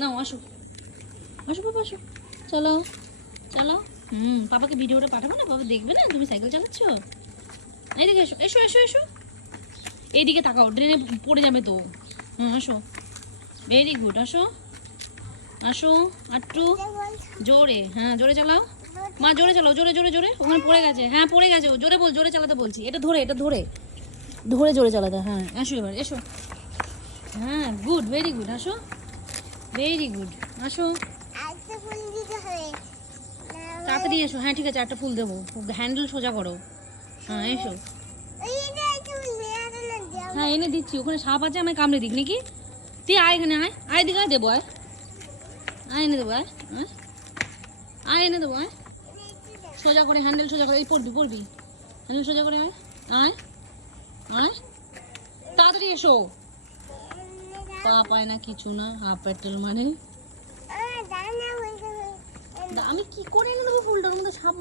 নাও আসো আসো বাবা আসো, চালাও চালাও। পাপাকে ভিডিওটা পাঠাবো না, বাবা দেখবে না তুমি সাইকেল চালাচ্ছ। এইদিকে এসো এসো এসো এসো, এইদিকে তাকাও, ড্রেনে পড়ে যাবে তো। আসো, ভেরি গুড, আসো আসো, আটটু জোরে, হ্যাঁ জোরে চালাও মা, জোরে চালাও, জোরে জোরে জোরে, ওখানে পড়ে গেছে, হ্যাঁ পড়ে গেছে, জোরে বল, জোরে চালাতে বলছি, এটা ধরে এটা ধরে ধরে জোরে চালাতে, হ্যাঁ আসো এবার এসো, হ্যাঁ গুড, ভেরি গুড, আসো ভেরি গুড, আসো তাড়াতাড়ি এসো, হ্যাঁ ঠিক আছে একটা ফুল দেবো, হ্যান্ডেল সোজা করো, হ্যাঁ এসো, হ্যাঁ এনে দিচ্ছি, ওখানে সাপ আছে, আমায় কামড়ে দিক নাকি, তুই আয় এখানে, আয় আয় দিকে আয়, দেবো আয়, আয় এনে দেবো, আয় আয় আয় এনে দেবো, আয় সোজা করে, হ্যান্ডেল সোজা করে, এই পড়বি পড়বি, হ্যান্ডেল সোজা করে, আয় আয় আয় তাড়াতাড়ি এসো, পা পায় না কিছু না, হাফ প্যাটেল মানে, আমি কি করে এনে দেবো ফুলটা, ওর মধ্যে সাপ